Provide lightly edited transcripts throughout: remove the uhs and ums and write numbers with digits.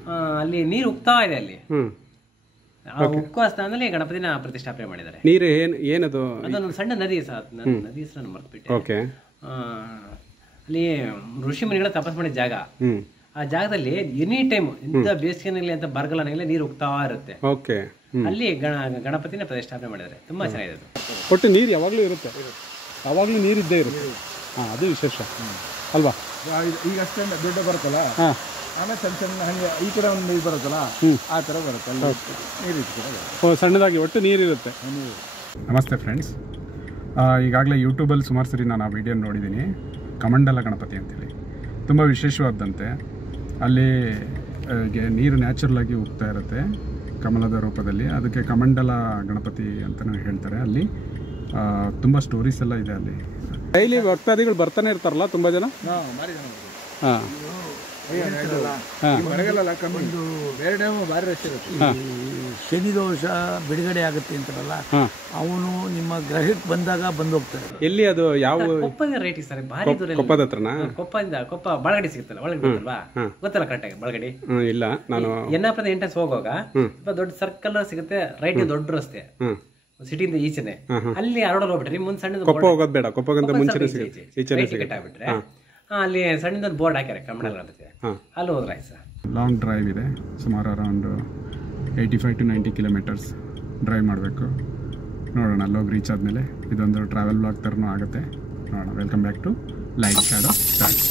ಅಲ್ಲಿ ನೀರು ಉಕ್ತಾ ಇದೆ ಅಲ್ಲಿ. ಉಕ್ಕುವ ಸ್ಥಾನದಲ್ಲಿ ಗಣಪತಿನ ಪ್ರತಿಷ್ಠಾಪನೆ ಮಾಡಿದ್ದಾರೆ. ನೀರು ಏನದು? ಅದೊಂದು ಸಣ್ಣ ನದಿ ನದಿ ಹೆಸರನ್ನು ಮರ್ತ್ಬಿಟ್ಟೆ. ಅಲ್ಲಿ ಋಷಿ ಮುನಿಗಳ ತಪಸ್ ಮಾಡಿದ ಜಾಗ. ಆ ಜಾಗದಲ್ಲಿ ಎನಿ ಟೈಮ್ ಎಂತ ಬೇಸಿಗೆನಲ್ಲಿ ಅಂತ ಬರಗಾಲನಲ್ಲಿ ನೀರು ಉಕ್ತಾ ಇರುತ್ತೆ. ಅಲ್ಲಿ ಗಣಪತಿನ ಪ್ರತಿಷ್ಠಾಪನೆ ಮಾಡಿದ್ದಾರೆ. ತುಂಬಾ ಚೆನ್ನಾಗಿದೆ. ಒಟ್ಟು ನೀರು ಯಾವಾಗ್ಲೂ ಇರುತ್ತೆ, ಯಾವಾಗ್ಲೂ ನೀರಿದ್ದೇ ಇರುತ್ತೆ. ಅದು ವಿಶೇಷ ಅಲ್ವಾ? ಈಗ ಅಷ್ಟೇ ದೊಡ್ಡ ಬರುತ್ತಲ್ಲ, ಆಮೇಲೆ ಸಣ್ಣ ಸಣ್ಣ ಹಂಗೆ ಈ ಕಡೆ ಒಂದು ನೀರು ಬರುತ್ತಲ್ಲ, ಆ ಥರ ಬರುತ್ತೆ ನೀರು. ಸಣ್ಣದಾಗಿ ಒಟ್ಟು ನೀರಿರುತ್ತೆ. ನಮಸ್ತೆ ಫ್ರೆಂಡ್ಸ್, ಈಗಾಗಲೇ ಯೂಟ್ಯೂಬಲ್ಲಿ ಸುಮಾರು ಸರಿ ನಾನು ಆ ವಿಡಿಯೋ ನೋಡಿದ್ದೀನಿ. ಕಮಂಡಲ ಗಣಪತಿ ಅಂತೇಳಿ ತುಂಬ ವಿಶೇಷವಾದಂತೆ. ಅಲ್ಲಿ ನೀರು ನ್ಯಾಚುರಲಾಗಿ ಉಗ್ತಾ ಇರುತ್ತೆ ಕಮಲದ ರೂಪದಲ್ಲಿ. ಅದಕ್ಕೆ ಕಮಂಡಲ ಗಣಪತಿ ಅಂತಲೂ ಹೇಳ್ತಾರೆ. ಅಲ್ಲಿ ತುಂಬ ಸ್ಟೋರೀಸ್ ಎಲ್ಲ ಇದೆ. ಅಲ್ಲಿ ಡೈಲಿ ಭಕ್ತಾದಿಗಳು ಬರ್ತಾನೆ ಇರ್ತಾರಲ್ಲ ತುಂಬ ಜನ. ಶನಿ ದೋಷ ಬಿಡುಗಡೆ ಆಗುತ್ತೆ ಅಂತಾರಲ್ಲ, ಅವನು ನಿಮ್ಮ ಗ್ರಹಕ್ಕೆ ಬಂದಾಗ ಬಂದು ಹೋಗ್ತಾರೆ. ಎಲ್ಲಿ ಅದು? ಯಾವ ಕೊಪ್ಪದ ರೇಟ್ ಸರ್? ಭಾರಿ ದೂರ. ಕೊಪ್ಪದ ಹತ್ರನಾ? ಕೊಪ್ಪ ಬಳಗಡಿ ಸಿಗುತ್ತಲ್ಲ, ಒಳಗಡೆ ಬರುತ್ತಲ್ವಾ? ಗೊತ್ತಲ್ಲ ಕರೆಕ್ಟಾಗಿ ಬಳಗಡಿ? ಇಲ್ಲ, ನಾನು ಎನ್ನಾಪುರದ ಎಂಟ್ರೆನ್ಸ್ ಹೋಗುವಾಗ ದೊಡ್ಡ ಸರ್ಕಲ್ ಸಿಗುತ್ತೆ, ರೈಟ್ ದೊಡ್ಡ ರಸ್ತೆ ಸಿಟಿಯಿಂದ ಈಚೆನೆ. ಅಲ್ಲಿ ಅರೋಡಲ್ಲಿ ಹೋಗ್ಬಿಟ್ರೆ ಮುಂದೆ ಸಣ್ಣ ಕೊಪ್ಪ ಹೋಗೋದು ಬೇಡ, ಕೊಪ್ಪಗಿಂತ ಮುಂಚೆನೇ ಸಿಗುತ್ತೆ. ಅಲ್ಲಿ ಸಣ್ಣದೊಂದು ಬೋರ್ಡ್ ಹಾಕ್ಯಾರೆ ಕಮಂಡಲ ಗಣಪತಿ, ಅಲ್ಲಿ ಹೋದ್ರೆ ಆಯ್ತು ಸರ್. ಲಾಂಗ್ ಡ್ರೈವ್ ಇದೆ, ಸುಮಾರು ಅರೌಂಡ್ 85 to 90 ಕಿಲೋಮೀಟರ್ಸ್ ಡ್ರೈವ್ ಮಾಡಬೇಕು. ನೋಡೋಣ, ಅಲ್ಲೋಗಿ ರೀಚ್ ಆದಮೇಲೆ ಇದೊಂದು ಟ್ರಾವೆಲ್ ಬ್ಲಾಗ್ ಥರನೂ ಆಗುತ್ತೆ. ನೋಡೋಣ. Welcome back to light shadow start.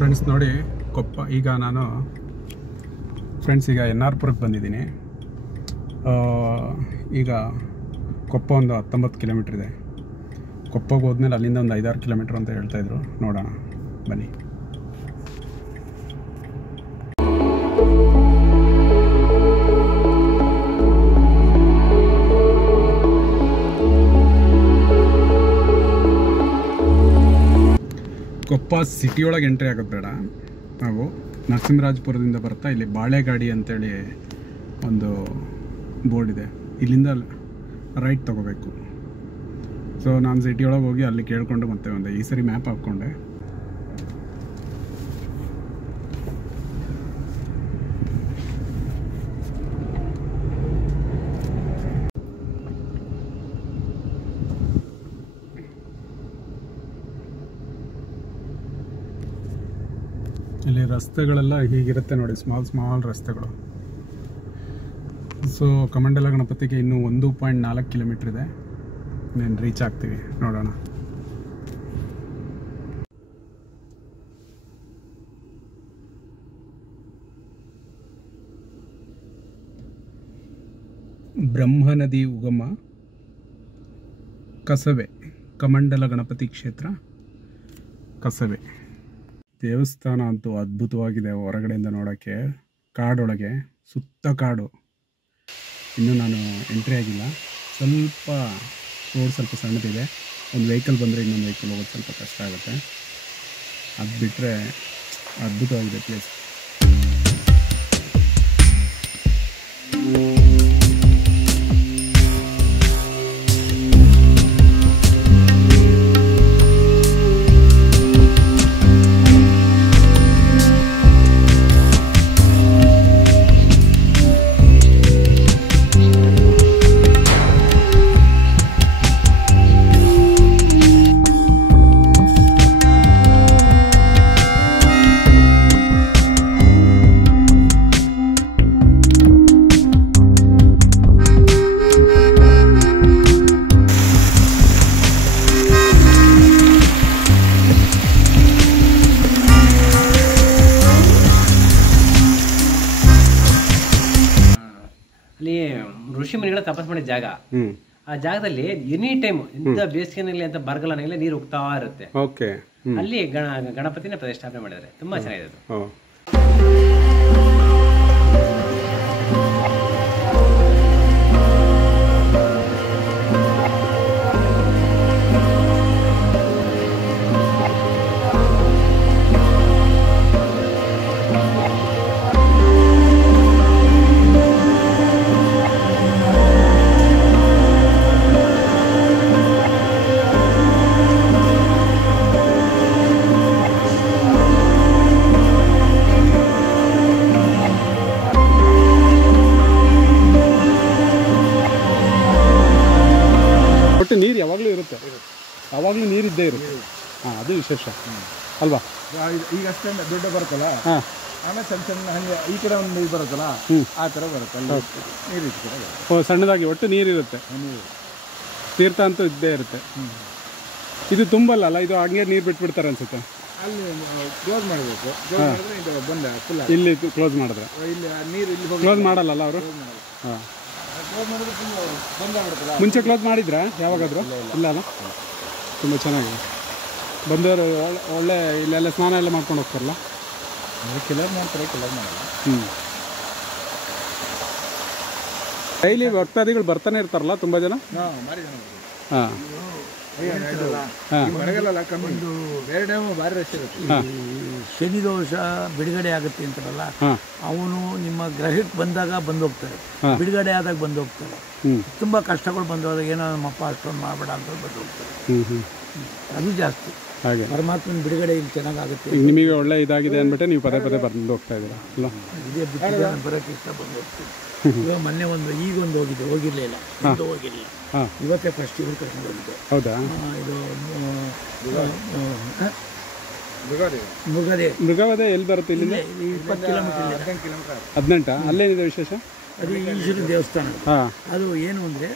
Friends ನೋಡಿ, ಕೊಪ್ಪ ಈಗ ನಾನು ಎನ್ ಆರ್ ಪುರಕ್ಕೆ ಬಂದಿದ್ದೀನಿ. ಈಗ ಕೊಪ್ಪ ಒಂದು 19 ಕಿಲೋಮೀಟ್ರ್ ಇದೆ. ಕೊಪ್ಪಗೆ ಹೋದ್ಮೇಲೆ ಅಲ್ಲಿಂದ ಒಂದು 5-6 ಕಿಲೋಮೀಟ್ರ್ ಅಂತ ಹೇಳ್ತಾಯಿದ್ರು. ನೋಡೋಣ ಬನ್ನಿ. ಕೊಪ್ಪ ಸಿಟಿಯೊಳಗೆ ಎಂಟ್ರಿ ಆಗೋದು ಬೇಡ, ನಾವು ನರಸಿಂಹರಾಜಪುರದಿಂದ ಬರ್ತಾ ಇಲ್ಲಿ ಬಾಳೆಗಾಡಿ ಅಂತೇಳಿ ಒಂದು ಬೋರ್ಡ್ ಇದೆ, ಇಲ್ಲಿಂದ ರೈಟ್ ತೊಗೋಬೇಕು. ಸೊ ನಾನು ಸಿಟಿಯೊಳಗೆ ಹೋಗಿ ಅಲ್ಲಿ ಕೇಳಿಕೊಂಡು ಮತ್ತೆ ಒಂದು ಈ ಸರಿ ಮ್ಯಾಪ್ ಹಾಕ್ಕೊಂಡೆ. ಇಲ್ಲಿ ರಸ್ತೆಗಳೆಲ್ಲ ಹೀಗಿರುತ್ತೆ ನೋಡಿ, ಸ್ಮಾಲ್ ರಸ್ತೆಗಳು. ಸೊ ಕಮಂಡಲ ಗಣಪತಿಗೆ ಇನ್ನೂ 1.4 ಕಿಲೋಮೀಟ್ರ್ ಇದೆ, ನಾನು ರೀಚ್ ಆಗ್ತೀವಿ. ನೋಡೋಣ. ಬ್ರಹ್ಮನದಿ ಉಗಮ ಕಸವೆ, ಕಮಂಡಲ ಗಣಪತಿ ಕ್ಷೇತ್ರ ಕಸವೆ. ದೇವಸ್ಥಾನ ಅಂತೂ ಅದ್ಭುತವಾಗಿದೆ. ಹೊರಗಡೆಯಿಂದ ನೋಡೋಕ್ಕೆ ಕಾಡೊಳಗೆ, ಸುತ್ತ ಕಾಡು. ಇನ್ನೂ ನಾನು ಎಂಟ್ರಿ ಆಗಿಲ್ಲ. ರೋಡ್ ಸ್ವಲ್ಪ ಸಣ್ಣದಿದೆ. ಒಂದು ವೆಹಿಕಲ್ ಬಂದರೆ ಇನ್ನೊಂದು ವೆಹಿಕಲ್ ಹೋಗೋದು ಸ್ವಲ್ಪ ಕಷ್ಟ ಆಗುತ್ತೆ. ಅದು ಬಿಟ್ಟರೆ ಅದ್ಭುತವಾಗಿದೆ ಪ್ಲೇಸ್. ಋಷಿ ಮುನಿಗಳ ತಪಸ್ ಮಾಡಿದ ಜಾಗ. ಆ ಜಾಗದಲ್ಲಿ ಎನಿ ಟೈಮ್ ಎಂತ ಬೇಸಿಗೆನಲ್ಲಿ ಅಂತ ಬರಗಾಲನಲ್ಲಿ ನೀರು ಉಕ್ತಾ ಇರುತ್ತೆ. ಅಲ್ಲಿ ಗಣಪತಿನ ಪ್ರತಿಷ್ಠಾಪನೆ ಮಾಡಿದ್ದಾರೆ. ತುಂಬಾ ಚೆನ್ನಾಗಿದೆ. ಒಟ್ಟು ನೀರು ಯಾವಾಗಲೂ ಇರುತ್ತೆ, ಯಾವಾಗಲೂ ನೀರಿದ್ದೇ ಇರುತ್ತೆ. ಹಾಂ, ಅದು ವಿಶೇಷ ಅಲ್ವಾ? ಈಗ ಅಷ್ಟೇ ದೊಡ್ಡ ಬರುತ್ತಲ್ಲ, ಆಮೇಲೆ ಸಣ್ಣ ಸಣ್ಣ ಹಂಗೆ ಈ ಕಡೆ ಒಂದು ನೀರು ಬರುತ್ತಲ್ಲ, ಆ ಥರ ಬರುತ್ತೆ. ಅಲ್ಲಿ ನೀರು ಇತ್ತು. ಓ, ಸಣ್ಣದಾಗಿ ಒಟ್ಟು ನೀರಿರುತ್ತೆ, ತೀರ್ಥ ಅಂತೂ ಇದ್ದೇ ಇರುತ್ತೆ. ಇದು ತುಂಬಲ್ಲ, ಇದು ಹಂಗೆ ನೀರು ಬಿಟ್ಬಿಡ್ತಾರೆ ಅನ್ಸುತ್ತೆ. ಅಲ್ಲಿ ಕ್ಲೋಸ್ ಮಾಡಬೇಕು, ಕ್ಲೋಸ್ ಮಾಡಿದ್ರೆ ಇದು ಬಂದ ಫುಲ್. ಇಲ್ಲಿ ಕ್ಲೋಸ್ ಮಾಡಿದ್ರೆ ಇಲ್ಲಿ ನೀರು ಇಲ್ಲಿ ಕ್ಲೋಸ್ ಮಾಡಲ್ಲ ಅವರು? ಹಾಂ, ಕ್ಲೋಸ್ ಮಾಡಿದ್ರೆ ಫುಲ್ ಬಂದಾಗ್ಬಿಡುತ್ತಲ್ಲ. ಮುಂಚೆ ಕ್ಲೋಸ್ ಮಾಡಿದ್ರಾ ಯಾವಾಗಾದರೂ? ಇಲ್ಲ ಅಲ್ಲ, ತುಂಬ ಚೆನ್ನಾಗಿದೆ. ಬಂದವರು ಒಳ್ಳೆ ಇಲ್ಲೆಲ್ಲ ಸ್ನಾನ ಎಲ್ಲ ಮಾಡ್ಕೊಂಡು ಹೋಗ್ತಾರಲ್ಲ. ಕೆಲವ್ರು ಮಾಡ್ತಾರೆ, ಕೆಲವ್ರು ಮಾಡಲ್ಲ. ಡೈಲಿ ಭಕ್ತಾದಿಗಳು ಬರ್ತಾನೆ ಇರ್ತಾರಲ್ಲ ತುಂಬ ಜನ. ಹಾಂ, ಮಳೆಗಾಲ ಕಮ್ಮಿ, ಬೇರೆ ಟೈಮ್ ಭಾರಿ ರಶ್ ಇರುತ್ತೆ. ಶನಿ ದೋಷ ಬಿಡುಗಡೆ ಆಗುತ್ತೆ ಅಂತಾರಲ್ಲ, ಅವನು ನಿಮ್ಮ ಗ್ರಹಕ್ಕೆ ಬಂದಾಗ ಬಂದು ಹೋಗ್ತಾರೆ, ಬಿಡುಗಡೆ ಆದಾಗ ಬಂದು ಹೋಗ್ತಾರೆ. ತುಂಬ ಕಷ್ಟಗಳು ಬಂದವಾಗ ಏನೋ ನಮ್ಮಪ್ಪ ಅಷ್ಟೊಂದು ಮಾಡಬೇಡ ಅಂತ ಬಂದು ಹೋಗ್ತಾರೆ. ಅದು ಜಾಸ್ತಿ ಹಾಗೆ ಪರಮಾತ್ಮನ ಬಿಡುಗಡೆ ಇಲ್ಲಿ ಚೆನ್ನಾಗುತ್ತೆ. ಈಗ ನಿಮಗೆ ಒಳ್ಳೆ ಇದಾಗಿದೆ ಅಂದ್ಬಿಟ್ಟೆ ನೀವು ಪದೇ ಪದೇ ಬಂದು ಹೋಗ್ತಾ ಇದ್ದೀರಾ ಅಲ್ಲ? ಇದೇ ಬಿಟ್ಟು ನಾನು ಬರೋಕ್ಕೆ ಇಷ್ಟ ಬಂದು ಹೋಗ್ತೀನಿ. ಇವಾಗ ಮೊನ್ನೆ ಈಗೊಂದು ಹೋಗಿರಲಿಲ್ಲ, ಹೋಗಿರಲಿಲ್ಲ. ಇವತ್ತೇ ಫಸ್ಟ್ ಇವ್ರು ಕರ್ಕೊಂಡು ಹೋಗಿದ್ದೆ. ಹೌದಾ? ಇದು ಮೃಗವಧೆ ಎಲ್ಲಿ ಬರುತ್ತೆ? ಇಲ್ಲಿಂದ 20 ಕಿಲೋಮೀಟರ್. 18. ಅಲ್ಲೇನಿದೆ ವಿಶೇಷ? ಅದು ಈಶ್ವರ ದೇವಸ್ಥಾನ. ಅದು ಏನು ಅಂದರೆ